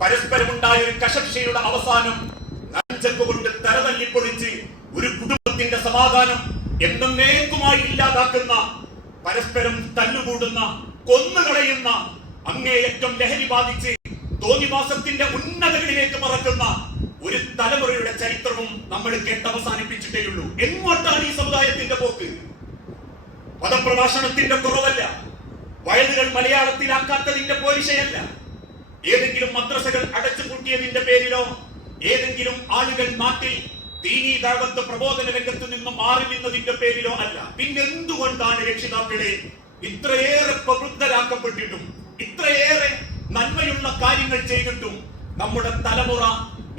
പരസ്പരമുണ്ടായ ഒരു കശക്ഷയുടെ അവസാനം നഞ്ചപ്പ് കൊണ്ട് തലതല്ലിപ്പൊളിച്ച് ഒരു കുടുംബത്തിന്റെ സമാധാനം എന്നേക്കുമായി ഇല്ലാതാക്കുന്ന പരസ്പരം തല്ലുകൂടുന്ന കൊന്നുകളയുന്ന അങ്ങേയറ്റം ലഹരി ബാധിച്ച് തോന്നിവാസത്തിന്റെ ഉന്നതകളിലേക്ക് മറക്കുന്ന ഒരു തലമുറയുടെ ചരിത്രവും നമ്മൾ കേട്ടവസാനിപ്പിച്ചിട്ടേയുള്ളൂ. എങ്ങോട്ടാണ് ഈ സമുദായത്തിന്റെ പോക്ക്? പദപ്രഭാഷണത്തിന്റെ കുറവല്ല. വയലുകൾ മലയാളത്തിലാക്കാത്തതിന്റെ പോരിശയല്ല ഏതെങ്കിലും മദ്രസകൾ അടച്ചു പൂട്ടിയതിന്റെ പേരിലോ ഏതെങ്കിലും ആളുകൾ നാട്ടിൽ ദീനീ ദാവത്ത് പ്രബോധന രംഗത്ത് നിന്ന് മാറി നിന്നതിന്റെ പേരിലോ അല്ല. പിന്നെന്തുകൊണ്ടാണ് രക്ഷിതാക്കളെ ഇത്രയേറെ പ്രബുദ്ധരാക്കപ്പെട്ടിട്ടും ഇത്രയേറെ നന്മയുള്ള കാര്യങ്ങൾ ചെയ്തിട്ടും നമ്മുടെ തലമുറ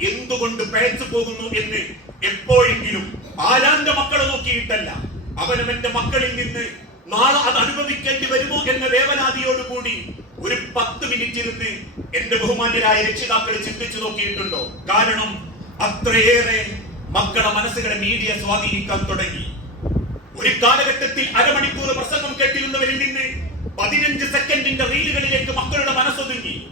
എന്തുകൊണ്ട് പഴച്ചു പോകുന്നു എന്ന് എപ്പോഴെങ്കിലും ആരാന്റെ മക്കളെ നോക്കിയിട്ടല്ല. അവനവന്റെ മക്കളിൽ നിന്ന് നാളെ അത് അനുഭവിക്കേണ്ടി വരുമോ എന്ന വേവനാദിയോടുകൂടി ഒരു പത്ത് മിനിറ്റ് ഇരുന്ന് എന്റെ ബഹുമാന്യരായ രക്ഷിതാക്കൾ ചിന്തിച്ചു നോക്കിയിട്ടുണ്ടോ? കാരണം അത്രയേറെ മക്കളെ മനസ്സുകളെ മീഡിയ സ്വാധീനിക്കാൻ തുടങ്ങി. ഒരു കാലഘട്ടത്തിൽ അരമണിക്കൂർ പ്രസംഗം കേട്ടിരുന്നവരിൽ നിന്ന് പതിനഞ്ച് സെക്കൻഡിന്റെ റീലുകളിലേക്ക് മക്കളുടെ മനസ്സൊതുങ്ങി.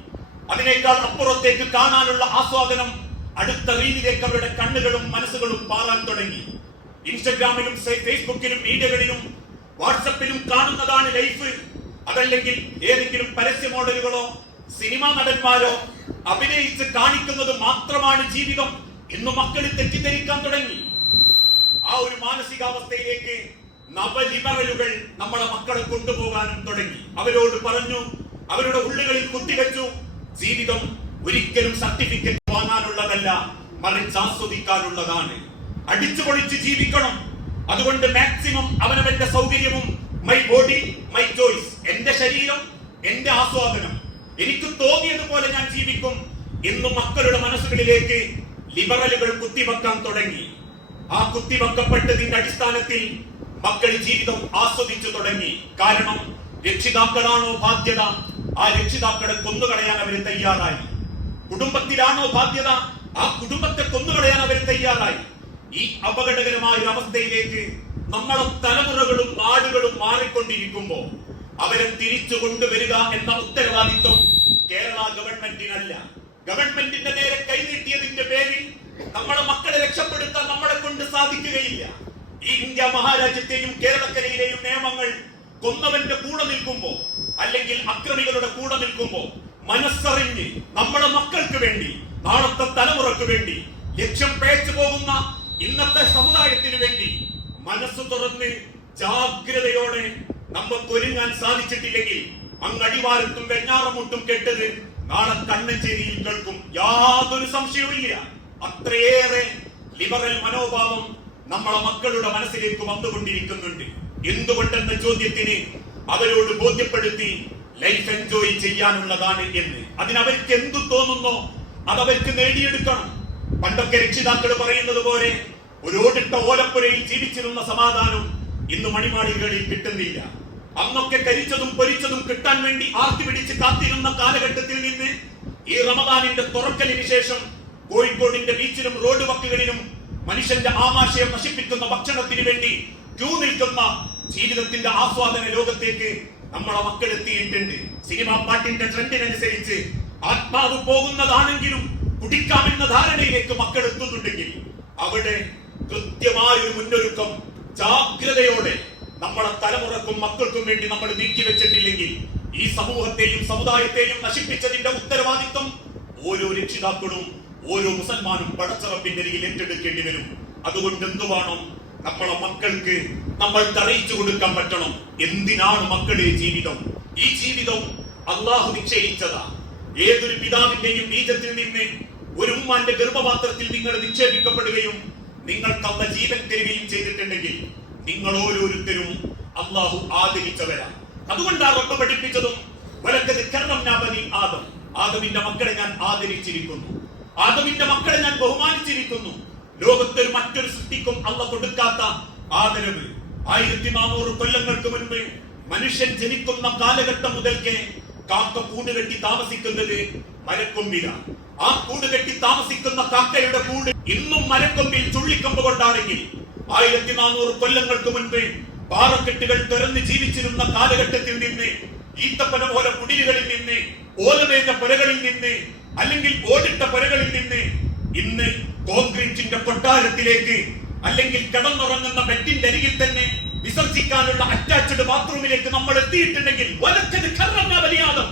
അതിനേക്കാൾ അപ്പുറത്തേക്ക് കാണാനുള്ള ആസ്വാദനം അടുത്ത റീലിലേക്ക് അവരുടെ കണ്ണുകളും മനസ്സുകളും പാറാൻ തുടങ്ങി. ഇൻസ്റ്റഗ്രാമിലും ഫേസ്ബുക്കിലും മീഡിയകളിലും വാട്സപ്പിലും കാണുന്നതാണ് ലൈഫ്. അതല്ലെങ്കിൽ ഏതെങ്കിലും പരസ്യ മോഡലുകളോ സിനിമാ നടന്മാരോ അഭിനയിച്ച് കാണിക്കുന്നത് മാത്രമാണ് ജീവിതം എന്ന് മക്കൾ തെറ്റിദ്ധരിക്കാൻ തുടങ്ങി. ആ ഒരു മാനസികാവസ്ഥയിലേക്ക് നവലിബറലുകൾ നമ്മളെ മക്കളെ കൊണ്ടുപോകാനും തുടങ്ങി. അവരോട് പറഞ്ഞു അവരുടെ ഉള്ളുകളിൽ കുത്തിവെച്ചു ജീവിതം ഒരിക്കലും സർട്ടിഫിക്കറ്റ് വാങ്ങാനുള്ളതല്ല മറിച്ച് ആസ്വദിക്കാനുള്ളതാണ്. അടിച്ചു പൊളിച്ച് ജീവിക്കണം. അതുകൊണ്ട് മാക്സിമം അവനവന്റെ സൗകര്യവും മൈ ബോഡി മൈ ചോയ്സ് എന്റെ ശരീരം എന്റെ ആസ്വാദനം. എനിക്ക് തോന്നിയതുപോലെ ഞാൻ ജീവിക്കും എന്ന് മക്കളുടെ മനസ്സുകളിലേക്ക് ലിബറലുകൾ കുത്തിവെക്കാൻ തുടങ്ങി. ആ കുത്തിവെക്കപ്പെട്ടതിന്റെ അടിസ്ഥാനത്തിൽ മക്കൾ ജീവിതം ആസ്വദിച്ചു തുടങ്ങി. കാരണം രക്ഷിതാക്കളാണോ ബാധ്യത? ആ രക്ഷിതാക്കളെ കൊന്നുകളയാൻ അവർ തയ്യാറായി. കുടുംബത്തിലാണോ ബാധ്യത? ആ കുടുംബത്തെ കൊന്നുകളയാൻ അവർ തയ്യാറായി. ഈ അപകടകരമായ ഒരു അവസ്ഥയിലേക്ക് നമ്മളും തലമുറകളും നാടുകളും മാറിക്കൊണ്ടിരിക്കുമ്പോൾ അവരെ തിരിച്ചു കൊണ്ടുവരിക എന്ന ഉത്തരവാദിത്വം കേരള ഗവൺമെന്റിനല്ല. ഗവൺമെന്റിന്റെ നേരെ കൈനീട്ടിയതിന്റെ പേരിൽ നമ്മളെ മക്കളെ രക്ഷപ്പെടുത്താൻ നമ്മളെ കൊണ്ട് സാധിക്കുകയില്ല. ഈ ഇന്ത്യ മഹാരാജ്യത്തെയും കേരളക്കരയിലെയും നിയമങ്ങൾ കൊന്നവന്റെ കൂടെ നിൽക്കുമ്പോ അല്ലെങ്കിൽ അക്രമികളുടെ കൂടെ നിൽക്കുമ്പോ മനസ്സറിഞ്ഞ് നമ്മുടെ മക്കൾക്ക് വേണ്ടി നാളത്തെ തലമുറയ്ക്ക് വേണ്ടി ലക്ഷ്യം പേച്ചു പോകുന്ന ഇന്നത്തെ സമുദായത്തിന് വേണ്ടി മനസ്സ് തുറന്ന് ജാഗ്രതയോടെ നമുക്ക് ഒരുങ്ങാൻ സാധിച്ചിട്ടില്ലെങ്കിൽ അങ്ങടിവാരത്തും വെഞ്ഞാറമുട്ടും കെട്ടത് നാളെ കണ്ണഞ്ചേരിയിൽ കേൾക്കും. യാതൊരു സംശയവുമില്ല അത്രയേറെ ലിബറൽ മനോഭാവം നമ്മളെ മക്കളുടെ മനസ്സിലേക്ക് വന്നുകൊണ്ടിരിക്കുന്നുണ്ട്. എന്തുകൊണ്ടെന്ന ചോദ്യത്തിന് അവരോട് ബോധ്യപ്പെടുത്തി ലൈഫ് എൻജോയ് ചെയ്യാനുള്ളതാണ് എന്ന്. അതിനവർക്ക് എന്തു തോന്നുന്നോ അതവർക്ക് നേടിയെടുക്കണം. പണ്ടൊക്കെ രക്ഷിതാക്കൾ പറയുന്നത് പോലെ ഒരു ഓടിട്ട ഓലപ്പുരയിൽ ജീവിച്ചിരുന്ന സമാധാനം ഇന്ന് മണിമാളികളിൽ കിട്ടുന്നില്ല. അന്നൊക്കെ കരിച്ചതും പൊരിച്ചതും കിട്ടാൻ വേണ്ടി ആർത്തി പിടിച്ച് കാത്തിരുന്ന കാലഘട്ടത്തിൽ നിന്ന് ഈ റമദാനിന്റെ തുറക്കലിന് ശേഷം കോഴിക്കോടിന്റെ ബീച്ചിലും റോഡ് വക്കുകളിലും മനുഷ്യന്റെ ആമാശയം നശിപ്പിക്കുന്ന ഭക്ഷണത്തിന് വേണ്ടി ക്യൂ നിൽക്കുന്ന ജീവിതത്തിന്റെ ആസ്വാദന ലോകത്തേക്ക് നമ്മളെ മക്കൾ എത്തിയിട്ടുണ്ട് സിനിമാ പാട്ടിന്റെ ട്രെൻഡിനനുസരിച്ച് ആത്മാവ് പോകുന്നതാണെങ്കിലും കുടിക്കാമെന്ന ധാരണയിലേക്ക് മക്കൾ എത്തുന്നുണ്ടെങ്കിൽ അവിടെ കൃത്യമായ ഒരു മുന്നൊരുക്കം ജാഗ്രതയോടെ നമ്മളെ തലമുറക്കും മക്കൾക്കും വേണ്ടി നമ്മൾ നീക്കി വെച്ചിട്ടില്ലെങ്കിൽ ഈ സമൂഹത്തെയും സമുദായത്തെയും നശിപ്പിച്ചതിന്റെ ഉത്തരവാദിത്വം ഓരോ രക്ഷിതാക്കളും ഓരോ മുസൽമാനും പടച്ചറപ്പിന്റെ അരികിൽ ഏറ്റെടുക്കേണ്ടി വരും. അതുകൊണ്ട് എന്തു വേണം നമ്മളെ മക്കൾക്ക് നമ്മൾ തറയിച്ചു കൊടുക്കാൻ പറ്റണം? എന്തിനാണ് മക്കളുടെ ജീവിതം? ഈ ജീവിതം അള്ളാഹു നിശ്ചയിച്ചതാ. ഏതൊരു പിതാവിന്റെയും ബീജത്തിൽ നിന്ന് ഒരു ഉമ്മാന്റെ ഗർഭപാത്രത്തിൽ നിങ്ങൾ നിക്ഷേപിക്കപ്പെടുകയും നിങ്ങൾ കമ്മ ജീവൻ തരികയും ചെയ്തിട്ടുണ്ടെങ്കിൽ നിങ്ങൾ ഓരോരുത്തരും അള്ളാഹു ആദരിച്ചവരാ അതുകൊണ്ടാണ് റബ്ബ് പഠിപ്പിച്ചതും വലക്കത് കർണം ബനി ആദം. ആദമിന്റെ മക്കളെ ഞാൻ ആദരിച്ചിരിക്കുന്നു. ആദമിന്റെ മക്കളെ ഞാൻ ബഹുമാനിച്ചിരിക്കുന്നു. ലോകത്തെ മറ്റൊരു സൃഷ്ടിക്കും അള്ള കൊടുക്കാത്ത ആദരവ്. ആയിരത്തി നാനൂറ് കൊല്ലങ്ങൾക്ക് മുൻപ് മനുഷ്യൻ ജനിക്കുന്ന കാലഘട്ടം മുതൽക്കേ കാക്ക കൂട് കെട്ടി താമസിക്കുന്നത് മരക്കൊമ്പിലാണ്. ആ കൂട് കെട്ടി താമസിക്കുന്ന കാക്കയുടെ കൂട് ഇന്നും മരക്കൊമ്പിൽ ചുള്ളിക്കമ്പ് കൊണ്ടാണെങ്കിൽ ആയിരത്തി നാനൂറ് കൊല്ലങ്ങൾക്ക് മുൻപ് പാറക്കെട്ടുകൾ തുറന്ന് ജീവിച്ചിരുന്ന കാലഘട്ടത്തിൽ നിന്ന് ഈത്തപ്പന പോലെ കുടിലുകളിൽ നിന്ന് ഓലമേഞ്ഞ പുരകളിൽ നിന്ന് അല്ലെങ്കിൽ ഓടിട്ട പുരകളിൽ നിന്ന് ഇന്ന് കോൺക്രീറ്റിന്റെ കൊട്ടാരത്തിലേക്ക് അല്ലെങ്കിൽ കിടന്നുറങ്ങുന്ന ബെറ്റിന്റെ അരികിൽ തന്നെ വിസർജിക്കാനുള്ള അറ്റാച്ച്ഡ് ബാത്റൂമിലേക്ക് നമ്മൾ എത്തിയിട്ടുണ്ടെങ്കിൽ വലിയാദം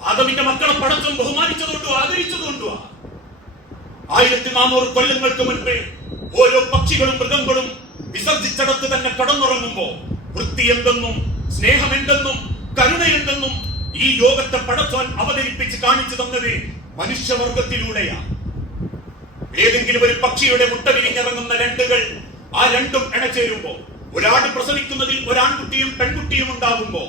ആദമിന്റെ മക്കളെ പടച്ചും ബഹുമാനിച്ചതുകൊണ്ടോ ആദരിച്ചതുകൊണ്ടോ ആയിരത്തി നാനൂറ് കൊല്ലങ്ങൾക്ക് മുൻപേ ഓരോ പക്ഷികളും മൃഗങ്ങളും വിസർജിച്ചടത്ത് തന്നെ കടന്നുറങ്ങുമ്പോ വൃത്തി എന്തെന്നും സ്നേഹം എന്തെന്നും കരുണയുണ്ടെന്നും ഈ ലോകത്തെ പടച്ചോൻ അവതരിപ്പിച്ച് കാണിച്ചു തന്നത് മനുഷ്യവർഗത്തിലൂടെയാണ് ഏതെങ്കിലും ഒരു പക്ഷിയുടെ മുട്ട വിരിഞ്ഞിറങ്ങുന്ന രണ്ടുകൾ ആ രണ്ടും ഇണചേരുമ്പോ ഒരാട് പ്രസവിക്കുന്നതിൽ ഒരാൺകുട്ടിയും പെൺകുട്ടിയും ഉണ്ടാകുമ്പോ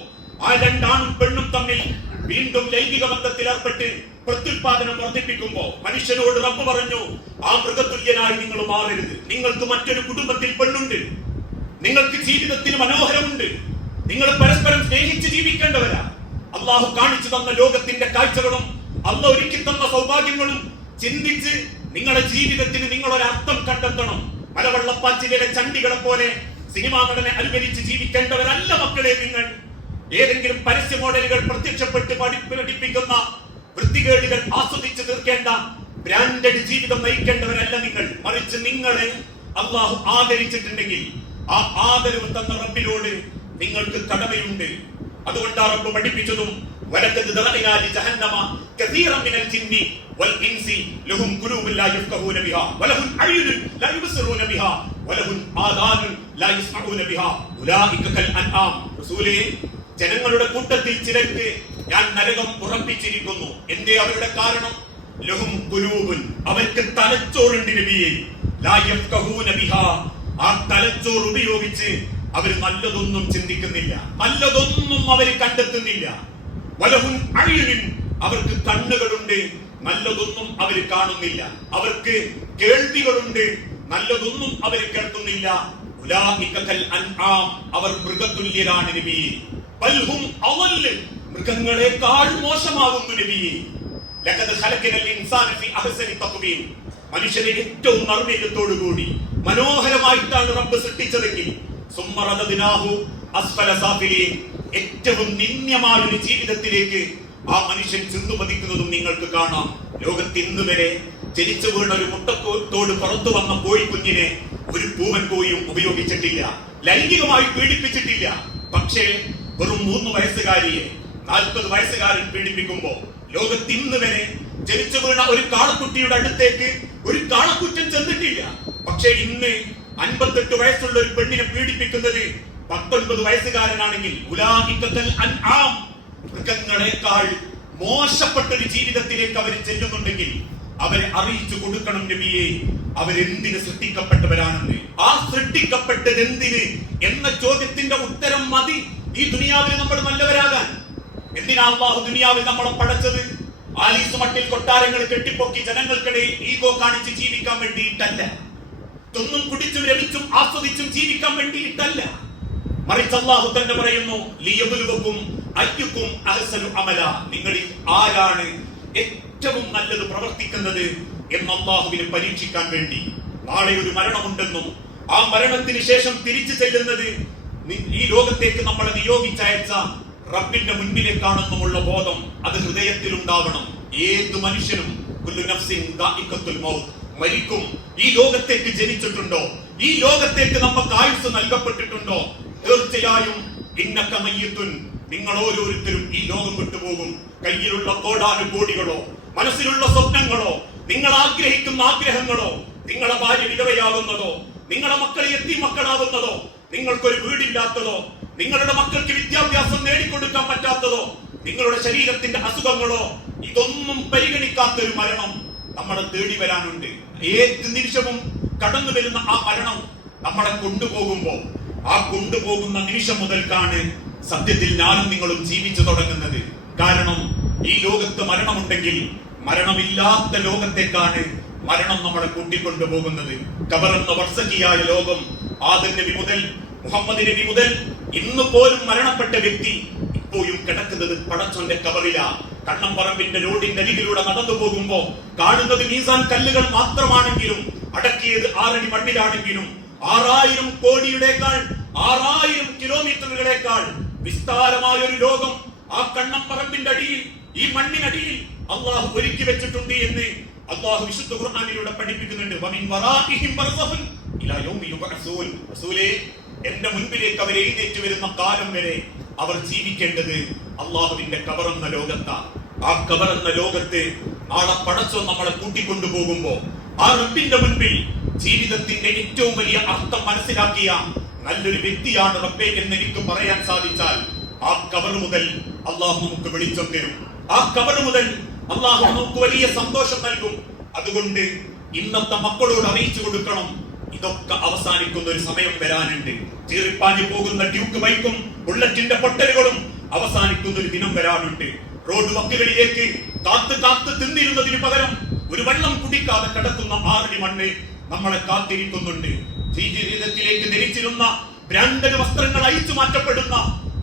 ആ രണ്ടാണും പെണ്ണും തമ്മിൽ വീണ്ടും ലൈംഗിക ബന്ധത്തിൽ ഏർപ്പെട്ട് പ്രത്യുത്പാദനം വർദ്ധിപ്പിക്കുമ്പോ മനുഷ്യനോട് റബ്ബ് പറഞ്ഞു ആ മൃഗതുല്യനായി നിങ്ങൾ മാറരുത്. നിങ്ങൾക്ക് മറ്റൊരു കുടുംബത്തിൽ പെണ്ണുണ്ട്. നിങ്ങൾക്ക് ജീവിതത്തിൽ മനോഹരമുണ്ട്. നിങ്ങൾ പരസ്പരം സ്നേഹിച്ച് ജീവിക്കേണ്ടവരാ. അള്ളാഹു കാണിച്ചു തന്ന ലോകത്തിന്റെ കാഴ്ചകളും അന്ന് ഒരുക്കി തന്ന സൗഭാഗ്യങ്ങളും ചിന്തിച്ച് നിങ്ങളുടെ ജീവിതത്തിന് അർത്ഥം കണ്ടെത്തണം. മലവെള്ളപ്പാച്ചിലെ ചണ്ടികളെ പോലെ സിനിമാ നടനെ അനുകരിച്ച് ജീവിക്കേണ്ടവരല്ല മക്കളെ നിങ്ങൾ. ഏതെങ്കിലും പരസ്യ മോഡലുകൾ പ്രത്യക്ഷപ്പെട്ട് പഠി- പഠിപ്പിക്കുന്ന വൃത്തികേടുകൾ ആസ്വദിച്ച് തീർക്കേണ്ട ബ്രാൻഡഡ് ജീവിതം നയിക്കേണ്ടവരല്ല നിങ്ങൾ. മറിച്ച് നിങ്ങളെ അള്ളാഹു ആദരിച്ചിട്ടുണ്ടെങ്കിൽ ആ ആദരവ് തന്ന റബ്ബിനോട് നിങ്ങൾക്ക് കടമയുണ്ട്. അതുകൊണ്ട് ആ റബ്ബ് പഠിപ്പിച്ചതും ജനങ്ങളുടെ കൂട്ടത്തിൽ ചിലർക്ക് ഞാൻ നരകം ഉറപ്പിച്ചിരിക്കുന്നു. എന്തേ അവരുടെ കാരണം? ലഹും കുലൂബുൻ. അവർക്ക് തലച്ചോറുണ്ട് നബിയെ. ആ തലച്ചോറ് ഉപയോഗിച്ച് അവർ നല്ലതൊന്നും ചിന്തിക്കുന്നില്ല. നല്ലതൊന്നും അവർ കണ്ടെത്തുന്നില്ല. വലഹും അഴിയുവിൻ അവർക്ക് കണ്ണുകളുണ്ട് നല്ലതൊന്നും അവർ കാണുന്നില്ല. അവർക്ക് കേൾവികളുണ്ട് നല്ലതൊന്നും അവർ കേൾക്കുന്നില്ല. അവർ മൃഗതുല്യരാണ് നബിയെ. ബൽഹും അവല്ല് മൃഗങ്ങളെക്കാൾ മോശമാകുന്നു നബിയെ ലഖദ് ഖലഖനൽ ഇൻസാന ഫീ അഹ്സനി തഖ്വീം മനുഷ്യനെ ഏറ്റവും നർമ്മല്യത്തോടു കൂടി മനോഹരമായിട്ടാണ് റബ്ബ് സൃഷ്ടിച്ചതെങ്കിൽ സുമ്മ റദദ്നാഹു അസ്ഫല സാഫിലീൻ. ഏറ്റവും നിന്ദ്യമായ ഒരു ജീവിതത്തിലേക്ക് ആ മനുഷ്യൻ ചിന്തു പതിക്കുന്നതും നിങ്ങൾക്ക് കാണാം. ലോകത്ത് ഇന്ന് വരെ ജനിച്ചു വീണ ഒരു മുട്ടത്തോട് പുറത്തു വന്ന കോഴി കുഞ്ഞിനെ ഒരു പൂവൻ കോഴിയും ഉപയോഗിച്ചിട്ടില്ല. ലൈംഗികമായി പീഡിപ്പിച്ചിട്ടില്ല. പക്ഷേ വെറും മൂന്ന് വയസ്സുകാരിയെ നാൽപ്പത് വയസ്സുകാരൻ പീഡിപ്പിക്കുമ്പോ ലോകത്ത് ഇന്ന് വരെ ജനിച്ചു വീണ ഒരു കാളക്കുട്ടിയുടെ അടുത്തേക്ക് ഒരു കാളക്കുറ്റം ചെന്നിട്ടില്ല. പക്ഷേ ഇന്ന് അൻപത്തെട്ട് വയസ്സുള്ള ഒരു പെണ്ണിനെ പീഡിപ്പിക്കുന്നത് പത്തൊൻപത് വയസ്സുകാരനാണെങ്കിൽ മൃഗങ്ങളെക്കാൾ മോശപ്പെട്ട ഒരു ജീവിതത്തിലേക്ക് അവർ ചെല്ലുന്നുണ്ടെങ്കിൽ അവരെ അറിയിച്ചു കൊടുക്കണം നബിയെ. അവരെന്തിന് സൃഷ്ടിക്കപ്പെട്ടവരാണെന്ന്? ആ സൃഷ്ടിക്കപ്പെട്ടത് എന്തിന് എന്ന ചോദ്യത്തിന്റെ ഉത്തരം മതി. ഈ ദുനിയാവിൽ നമ്മൾ നല്ലവരാകാൻ എന്തിനാ അള്ളാഹു ദുനിയാവിൽ നമ്മളെ പടച്ചത്? ആലീസ് മട്ടിൽ കൊട്ടാരങ്ങൾ കെട്ടിപ്പൊക്കി ജനങ്ങൾക്കിടയിൽ ഈഗോ കാണിച്ച് ജീവിക്കാൻ വേണ്ടിയിട്ടല്ല. തിന്നും കുടിച്ചും രമിച്ചും ആസ്വദിച്ചും ജീവിക്കാൻ വേണ്ടിയിട്ടല്ല. മറിച്ച് അള്ളാഹു തന്നെ പറയുന്നു ലിയബുലുവക്കും അയ്യുക്കും അഹസനു അമല. നിങ്ങളിൽ ആരാണ് ഏറ്റവും നല്ലത് പ്രവർത്തിക്കുന്നത് എന്ന് അള്ളാഹുവിനെ പരീക്ഷിക്കാൻ വേണ്ടി. നാളെ ഒരു മരണമുണ്ടെന്നും ആ മരണത്തിന് ശേഷം തിരിച്ചു ചെല്ലുന്നത് ഈ ലോകത്തേക്ക് നമ്മളെ നിയോഗിച്ചയച്ച റബ്ബിന്റെ മുൻപിലേക്കാണെന്നുമുള്ള ബോധം അത് ഹൃദയത്തിൽ ഉണ്ടാവണം ഏത് മനുഷ്യനും മരിക്കും. ഈ ലോകത്തേക്ക് ജനിച്ചിട്ടുണ്ടോ? ഈ ലോകത്തേക്ക് നമുക്ക് ആയുസ് നൽകപ്പെട്ടിട്ടുണ്ടോ? തീർച്ചയായും ഇന്നക്ക മയ്യത്തുൻ നിങ്ങൾ ഓരോരുത്തരും ഈ ലോകം വിട്ടുപോകും. കയ്യിലുള്ള കോടാനുകോടികളോ മനസ്സിലുള്ള സ്വപ്നങ്ങളോ നിങ്ങൾ ആഗ്രഹിക്കുന്ന ആഗ്രഹങ്ങളോ നിങ്ങളെ ഭാര്യ വിധവയാകുന്നതോ നിങ്ങളുടെ മക്കളെ എത്തി മക്കളാകുന്നതോ നിങ്ങൾക്കൊരു വീടില്ലാത്തതോ നിങ്ങളുടെ മക്കൾക്ക് വിദ്യാഭ്യാസം നേടിക്കൊടുക്കാൻ പറ്റാത്തതോ നിങ്ങളുടെ ശരീരത്തിന്റെ അസുഖങ്ങളോ ഇതൊന്നും പരിഗണിക്കാത്ത ഒരു മരണം നമ്മളെ തേടി വരാനുണ്ട്. ഏത് നിമിഷവും കടന്നു വരുന്ന ആ മരണം നമ്മളെ കൊണ്ടുപോകുമ്പോൾ ആ കൊണ്ടുപോകുന്ന നിമിഷം മുതൽക്കാണ് സത്യത്തിൽ ഞാനും നിങ്ങളും ജീവിച്ചു തുടങ്ങുന്നത്. കാരണം ഈ ലോകത്ത് മരണമുണ്ടെങ്കിൽ മരണമില്ലാത്ത ലോകത്തേക്കാണ് മരണം നമ്മളെ കൂട്ടിക്കൊണ്ടുപോകുന്നത്. കബറെന്ന വർഷകിയായ ലോകം ആദം നബി മുതൽ മുഹമ്മദ് നബി മുതൽ ഇന്ന് പോലും മരണപ്പെട്ട വ്യക്തി ഇപ്പോഴും കിടക്കുന്നത് പടച്ചോന്റെ കവറിലാ കണ്ണംപറമ്പിന്റെ റോഡിന്റെ അരികിലൂടെ നടന്നു പോകുമ്പോ കാണുന്നത് മീസാൻ കല്ലുകൾ മാത്രമാണെങ്കിലും അടക്കിയത് ആറടി മണ്ണിലാണെങ്കിലും ആറായിരം കോടിയുടേക്കാൾ ആറായിരം കിലോമീറ്ററുകളേക്കാൾ വിസ്താരമായ ഒരു ലോകം ആ കണ്ണംപറമ്പിന്റെ അടിയിൽ ഈ മണ്ണിനടിയിൽ അള്ളാഹു ഒരുക്കി വെച്ചിട്ടുണ്ട് എന്ന് അള്ളാഹു വിശുദ്ധ ഖുർആനിലൂടെ പഠിപ്പിക്കുന്നുണ്ട്. എന്റെ മുൻപിലേക്ക് അവർ എഴുന്നേറ്റ് വരുന്ന കാലം വരെ അവർ ജീവിക്കേണ്ടത് അള്ളാഹുവിന്റെ കബറെന്ന ലോകത്താണ്. ആ കബറെന്ന ലോകത്ത് നാളെ പടച്ചോ നമ്മളെ കൂട്ടിക്കൊണ്ടുപോകുമ്പോ ആ റബ്ബിന്റെ മുൻപിൽ ജീവിതത്തിന്റെ ഏറ്റവും വലിയ അർത്ഥം മനസ്സിലാക്കിയ നല്ലൊരു വ്യക്തിയാണ് റബ്ബെ എന്ന് എനിക്ക് പറയാൻ സാധിച്ചാൽ ആ കബർ മുതൽ അള്ളാഹു നമുക്ക് വെളിച്ചം തരും. ആ കബർ മുതൽ അള്ളാഹു നമുക്ക് വലിയ സന്തോഷം നൽകും. അതുകൊണ്ട് ഇന്നത്തെ മക്കളോട് അറിയിച്ചു കൊടുക്കണം. ഇതൊക്കെ അവസാനിക്കുന്ന ഒരു സമയം വരാനുണ്ട്. ചീറിപ്പാഞ്ഞു പോകുന്ന ഡ്യൂക്ക് ബൈക്കും ബുള്ളറ്റിന്റെ പൊട്ടലുകളും അവസാനിക്കുന്ന ഒരു ദിനം വരാനുണ്ട്. റോഡ് വക്കുകളിലേക്ക് കാത്ത് കാത്ത് തിന്നിരുന്നതിന് പകരം ഒരു വെള്ളം കുടിക്കാതെ കിടക്കുന്ന ആറടി മണ്ണ് നമ്മളെ കാത്തിരിക്കുന്നുണ്ട്. ജീവിതത്തിലേക്ക് ധരിച്ചിരുന്ന ബ്രാൻഡഡ് വസ്ത്രങ്ങൾ അയച്ചു മാറ്റപ്പെടുന്ന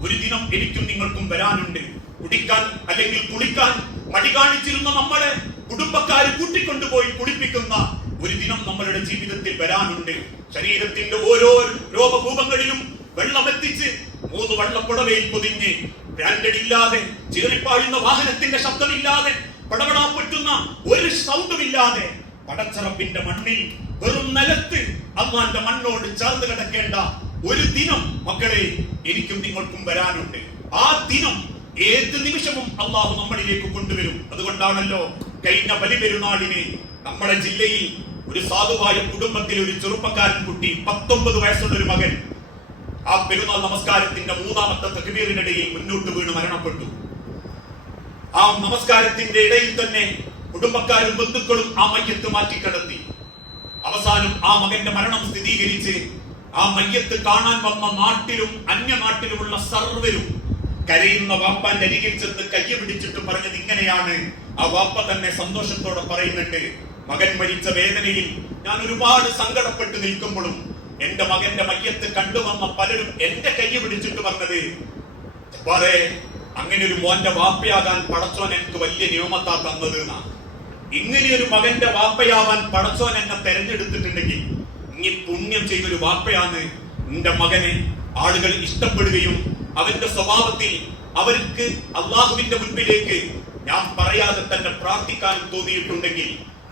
ഒരു ദിനം എനിക്കും നിങ്ങൾക്കും വരാനുണ്ട്. കുടിക്കാൻ അല്ലെങ്കിൽ കുളിക്കാൻ മടി കാണിച്ചിരുന്ന നമ്മളെ കുടുംബക്കാർ കൂട്ടിക്കൊണ്ടുപോയി കുടിപ്പിക്കുന്ന ഒരു ദിനം നമ്മളുടെ ജീവിതത്തിൽ വരാനുണ്ട്. ശരീരത്തിന്റെ ഓരോ രോഗഭൂപങ്ങളിലും വെള്ളമെത്തിച്ച് മൂന്ന് വള്ളപ്പുടവയിൽ പൊതിഞ്ഞ് ബ്രാൻഡഡില്ലാതെ ചീറിപ്പാഴുന്ന വാഹനത്തിന്റെ ശബ്ദമില്ലാതെ പടവടാ പറ്റുന്ന ഒരു സൗണ്ടുമില്ലാതെ പടച്ചറപ്പിന്റെ മണ്ണിൽ വെറും നിലത്ത് അള്ളാന്റെ മണ്ണോട് ചേർന്ന് കിടക്കേണ്ട ഒരു ദിനം മക്കളെ എനിക്കും നിങ്ങൾക്കും വരാനുണ്ട്. ആ ദിനം ഏത് നിമിഷവും അള്ളാഹു നമ്മളിലേക്ക് കൊണ്ടുവരും. അതുകൊണ്ടാണല്ലോ കഴിഞ്ഞ ബലിപെരുന്നാളിന് നമ്മുടെ ജില്ലയിൽ ഒരു സാധുവായ കുടുംബത്തിൽ ഒരു ചെറുപ്പക്കാരൻ കുട്ടി പത്തൊമ്പത് വയസ്സുള്ള ഒരു മകൻ ആ പെരുന്നാൾ നമസ്കാരത്തിന്റെ മൂന്നാമത്തെ തക്ബീറിനിടയിൽ മുന്നോട്ട് വീണ് മരണപ്പെട്ടു. ആ നമസ്കാരത്തിന്റെ ഇടയിൽ തന്നെ കുടുംബക്കാരും ബന്ധുക്കളും ആ മയ്യത്ത് മാറ്റിക്കടത്തി. അവസാനം ആ മകന്റെ മരണം സ്ഥിരീകരിച്ച് ആ മയ്യത്ത് കാണാൻ വന്ന നാട്ടിലും അന്യനാട്ടിലുമുള്ള സർവരും കരയുന്ന വാപ്പാന്റെ അരികിൽ കയ്യ പിടിച്ചിട്ട് പറഞ്ഞത് ഇങ്ങനെയാണ്. ആ വാപ്പ തന്നെ സന്തോഷത്തോടെ പറയുന്നുണ്ട് മകൻ മരിച്ച വേദനയിൽ ഞാൻ ഒരുപാട് സങ്കടപ്പെട്ട് നിൽക്കുമ്പോഴും എന്റെ മകന്റെ മയ്യത്ത് കണ്ടുവന്ന പലരും എന്റെ കയ്യ പിടിച്ചിട്ട് പറഞ്ഞത് പറേ അങ്ങനെ ഒരു മോന്റെ വാപ്പയാകാൻ പടച്ചോൻ എനിക്ക് വലിയ നിയമത്താ തന്നത് ഇങ്ങനെ ഒരു മകന്റെ വാപ്പയാവാൻ പടച്ചോൻ എന്നെ തെരഞ്ഞെടുത്തിട്ടുണ്ടെങ്കിൽ ഇനി പുണ്യം ചെയ്തൊരു വാപ്പയാണ് നിന്റെ മകനെ ആളുകൾ ഇഷ്ടപ്പെടുകയും അവന്റെ സ്വഭാവത്തിൽ അവർക്ക് അള്ളാഹുവിന്റെ മുൻപിലേക്ക് ഞാൻ പറയാതെ തന്നെ പ്രാർത്ഥിക്കാൻ തോന്നിയിട്ടുണ്ടെങ്കിൽ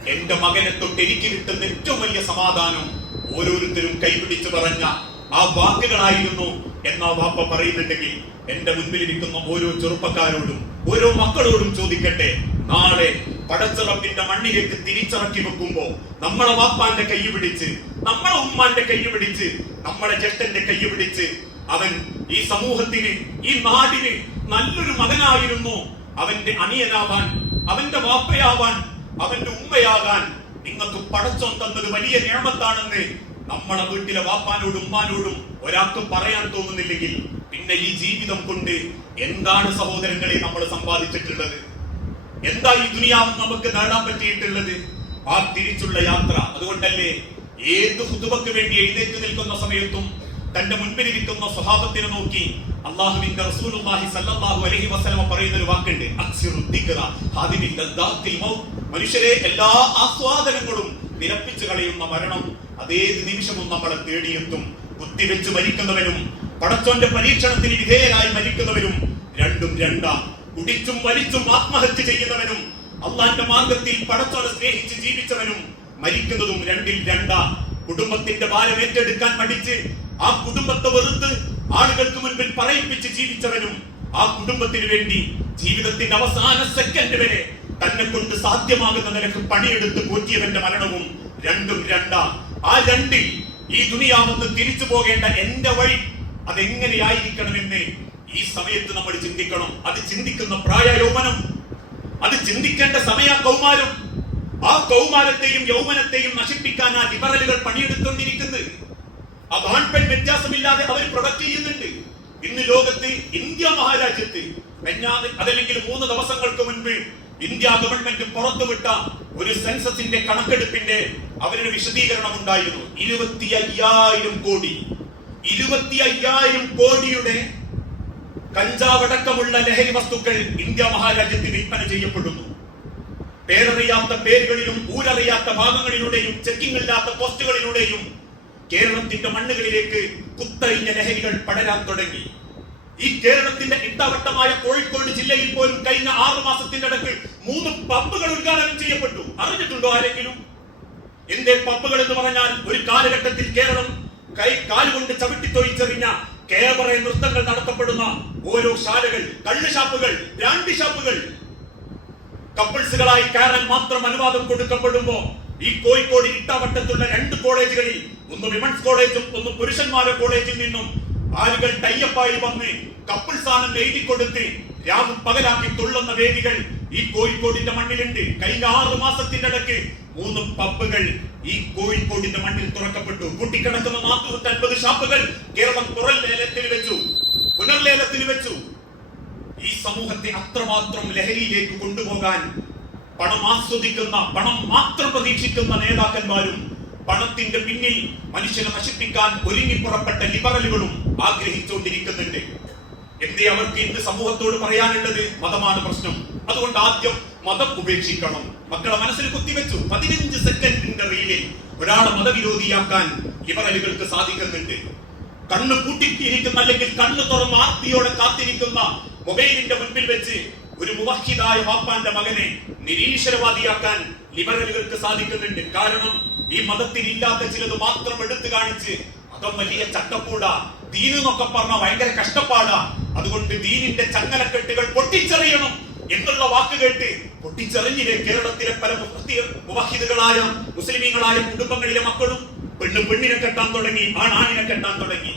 എന്റെ മകനെ തൊട്ട് എനിക്ക് കിട്ടുന്ന ഏറ്റവും വലിയ സമാധാനം ഓരോരുത്തരും കൈപിടിച്ചു പറഞ്ഞ ആ വാക്കുകളായിരുന്നു എന്നാ വാപ്പ പറയുന്നുണ്ടെങ്കിൽ എന്റെ മുൻപിൽ ഇരിക്കുന്ന ഓരോ ചെറുപ്പക്കാരോടും ഓരോ മക്കളോടും ചോദിക്കട്ടെ നാളെ പടച്ചിറപ്പിന്റെ മണ്ണിലേക്ക് തിരിച്ചിറക്കി വെക്കുമ്പോ നമ്മളെ വാപ്പാന്റെ കൈ പിടിച്ച് നമ്മളെ ഉമ്മാന്റെ കൈ പിടിച്ച് നമ്മളെ ജട്ടന്റെ കൈ പിടിച്ച് അവൻ ഈ സമൂഹത്തിന് ഈ നാടിന് നല്ലൊരു മകനായിരുന്നു. അവന്റെ അണിയനാവാൻ അവന്റെ വാപ്പയാവാൻ അവന്റെ ഉമ്മയാകാൻ നിങ്ങൾക്ക് പടച്ചോൻ തന്നത് വലിയ നിയമത്താണെന്ന് നമ്മളെ വീട്ടിലെ വാപ്പാനോടും ഉമ്മാനോടും ഒരാൾക്ക് പറയാൻ തോന്നുന്നില്ലെങ്കിൽ പിന്നെ ഈ ജീവിതം കൊണ്ട് എന്താണ് സഹോദരങ്ങളെ നമ്മൾ സമ്പാദിച്ചിട്ടുള്ളത്? എന്താ ഈ ദുനിയാവ് നമുക്ക് നേടാൻ പറ്റിയിട്ടുള്ളത്? ആ തിരിച്ചുള്ള യാത്ര. അതുകൊണ്ടല്ലേ ഏത് ഹുതുബക്ക് വേണ്ടി എഴുന്നേറ്റ് നിൽക്കുന്ന സമയത്തും തന്റെ മുൻപിലിരിക്കുന്ന സ്വഭാവത്തിനെ നോക്കി അള്ളാഹുവിന്റെ റസൂലുള്ളാഹി സല്ലല്ലാഹു അലൈഹി വസല്ലമ പറയുന്ന ഒരു വാക്കുണ്ട് അക്സിറു ദിക്റ. ഹാദിബിൽ ലദ്ദാത്തിൽ മൗത്ത്. മനുഷ്യരെ എല്ലാ ആസ്വാദനങ്ങളും നിരപ്പിച്ചു കളയുന്ന മരണം അതേ നിമിഷവും നമ്മളെ തേടിയെത്തും. കുത്തിവെച്ച് മരിക്കുന്നവനും പടച്ചോന്റെ പരീക്ഷണത്തിന് വിധേയനായി മരിക്കുന്നവരും രണ്ടും രണ്ടാം. കുടിച്ചും വലിച്ചും ആത്മഹത്യ ചെയ്യുന്നവനും അള്ളാന്റെ മാർഗത്തിൽ പടച്ചോനെ സ്നേഹിച്ച് ജീവിച്ചവനും മരിക്കുന്നതും രണ്ടിൽ രണ്ടാം. കുടുംബത്തിന്റെ ഭാരം ഏറ്റെടുക്കാൻ മടിച്ച് ആ കുടുംബത്തെ വെറുത്ത് ആളുകൾക്ക് മുൻപിൽ പറയിപ്പിച്ച് ജീവിച്ചവനും ആ കുടുംബത്തിന് വേണ്ടി ജീവിതത്തിന്റെ അവസാന സെക്കൻഡ് വരെ തന്നെ കൊണ്ട് സാധ്യമാകുന്ന നിലയ്ക്ക് പണിയെടുത്ത് പോറ്റിയവന്റെ മരണവും രണ്ടും രണ്ടാ. ആ രണ്ടിൽ ഈ ദുനിയാവെന്ന് തിരിച്ചു പോകേണ്ട എന്റെ വഴി അതെങ്ങനെയായിരിക്കണമെന്ന് ഈ സമയത്ത് നമ്മൾ ചിന്തിക്കണം. അത് ചിന്തിക്കുന്ന പ്രായ യൗവനം അത് ചിന്തിക്കേണ്ട സമയ കൗമാരം. ആ കൗമാരത്തെയും യൗവനത്തെയും നശിപ്പിക്കാൻ ആ ലിബറലുകൾ പണിയെടുത്തുകൊണ്ടിരിക്കുന്നത് ആ ആൺപെൺ വ്യത്യാസമില്ലാതെ അവർ പ്രൊഡക്ട് ചെയ്യുന്നുണ്ട്. ഇന്ന് ലോകത്ത് ഇന്ത്യ മഹാരാജ്യത്ത് അതല്ലെങ്കിൽ മൂന്ന് ദിവസങ്ങൾക്ക് മുൻപ് ഇന്ത്യ ഗവൺമെന്റ് പുറത്തുവിട്ട ഒരു സെൻസസിന്റെ കണക്കെടുപ്പിന്റെ അവരുടെ വിശദീകരണം ഉണ്ടായിരുന്നു ഇരുപത്തി അയ്യായിരം കോടി. ഇരുപത്തി അയ്യായിരം കോടിയുടെ കഞ്ചാവടക്കമുള്ള ലഹരി വസ്തുക്കൾ ഇന്ത്യ മഹാരാജ്യത്ത് വിൽപ്പന ചെയ്യപ്പെടുന്നു. പേരറിയാത്ത പേരുകളിലും ഊരറിയാത്ത ഭാഗങ്ങളിലൂടെയും ചെക്കിംഗ് ഇല്ലാത്ത പോസ്റ്റുകളിലൂടെയും കേരളത്തിന്റെ മണ്ണുകളിലേക്ക് കുത്തഴിഞ്ഞ ലഹരികൾ പടരാൻ തുടങ്ങി. ഈ കേരളത്തിന്റെ ഇട്ടവട്ടമായ കോഴിക്കോട് ജില്ലയിൽ പോലും കഴിഞ്ഞ ആറു മാസത്തിന്റെ അടക്ക് മൂന്ന് പബ്ബുകൾ ഉദ്ഘാടനം ചെയ്യപ്പെട്ടു. അറിഞ്ഞിട്ടുണ്ടോ ആരെങ്കിലും? എന്തേ പബ്ബുകൾ എന്ന് പറഞ്ഞാൽ ഒരു കാലഘട്ടത്തിൽ കേരളം കൈ കാലുകൊണ്ട് ചവിട്ടി തൊഴിച്ചെറിഞ്ഞ കേവറ നൃത്തങ്ങൾ നടത്തപ്പെടുന്ന ഓരോ ശാലകൾ കള്ള് ഷാപ്പുകൾ ബ്രാൻഡി ഷാപ്പുകൾ. കപ്പിൾസുകളായി കയറാൻ മാത്രം അനുവാദം കൊടുക്കപ്പെടുമ്പോ ഈ കോഴിക്കോട് ഇട്ടാവട്ടത്തുള്ള രണ്ട് കോളേജുകളിൽ ഒന്ന് വിമൻസ് കോളേജും ഒന്ന് പുരുഷന്മാരുടെ കോളേജിൽ നിന്നും ആളുകൾ ടൈയപ്പായി വന്ന് കപ്പിൾ സ്ഥാനം എഴുതി കൊടുത്ത് രാവും പകലാക്കി തുള്ളുന്ന വേദികൾ ഈ കോഴിക്കോടിന്റെ മണ്ണിലുണ്ട്. കഴിഞ്ഞ ആറ് മാസത്തിന്റെ ഇടയ്ക്ക് മൂന്ന് പബ്ബുകൾ ഈ കോഴിക്കോടിന്റെ മണ്ണിൽ തുറക്കപ്പെട്ടു. പൊട്ടിക്കിടക്കുന്ന നാനൂറ്റി അൻപത് ഷാപ്പുകൾ കേരളം പുറൽ ലേലത്തിൽ വെച്ചു പുനർലേലത്തിൽ വെച്ചു. ഈ സമൂഹത്തെ അത്രമാത്രം ലഹരിയിലേക്ക് കൊണ്ടുപോകാൻ പണം ആസ്വദിക്കുന്ന പണം മാത്രം പ്രതീക്ഷിക്കുന്ന നേതാക്കന്മാരും പണത്തിന്റെ പിന്നിൽ മനുഷ്യനെ നശിപ്പിക്കാൻ ഒരുങ്ങി പുറപ്പെട്ട ലിബറലുകളും ആഗ്രഹിച്ചുകൊണ്ടിരിക്കുന്നുണ്ട്. എന്തേ അവർക്ക് ഇന്ന് സമൂഹത്തോട് പറയാനുള്ളത്? മതമാണ് പ്രശ്നം. അതുകൊണ്ട് ആദ്യം മതം ഉപേക്ഷിക്കണം. മക്കളെ മനസ്സിൽ കുത്തിവെച്ചു. പതിനഞ്ച് സെക്കൻഡിന്റെ റീലിൽ ഒരാളെ മതവിരോധിയാക്കാൻ ലിബറലുകൾക്ക് സാധിക്കുന്നുണ്ട്. കണ്ണ് പൂട്ടിയിരിക്കുന്ന അല്ലെങ്കിൽ കണ്ണ് തുറന്ന് ആർത്തിയോടെ കാത്തിരിക്കുന്ന മൊബൈലിന്റെ മുൻപിൽ വെച്ച് ഒരു മുവഹിദായ വാപ്പാന്റെ മകനെ നിരീശ്വരവാദിയാക്കാൻ ലിബറലുകൾക്ക് സാധിക്കുന്നുണ്ട്. കാരണം ഈ മതത്തിൽ ഇല്ലാത്ത ചിലത് മാത്രം എടുത്തു കാണിച്ച് മതം വലിയ ചട്ടപ്പൂട ദീനെന്നൊക്കെ പറഞ്ഞ ഭയങ്കര കഷ്ടപ്പാടാ. അതുകൊണ്ട് ദീനിന്റെ ചങ്ങലക്കെട്ടുകൾ പൊട്ടിച്ചെറിയണം എന്നുള്ള വാക്ക് കേട്ട് പൊട്ടിച്ചെറിഞ്ഞില്ലേ കേരളത്തിലെ പല മുവഹിദുകളായ മുസ്ലിമീങ്ങളായ കുടുംബങ്ങളിലെ മക്കളും പെണ്ണ് പെണ്ണിനെ കെട്ടാൻ തുടങ്ങി ആണാണിനെ കെട്ടാൻ തുടങ്ങി.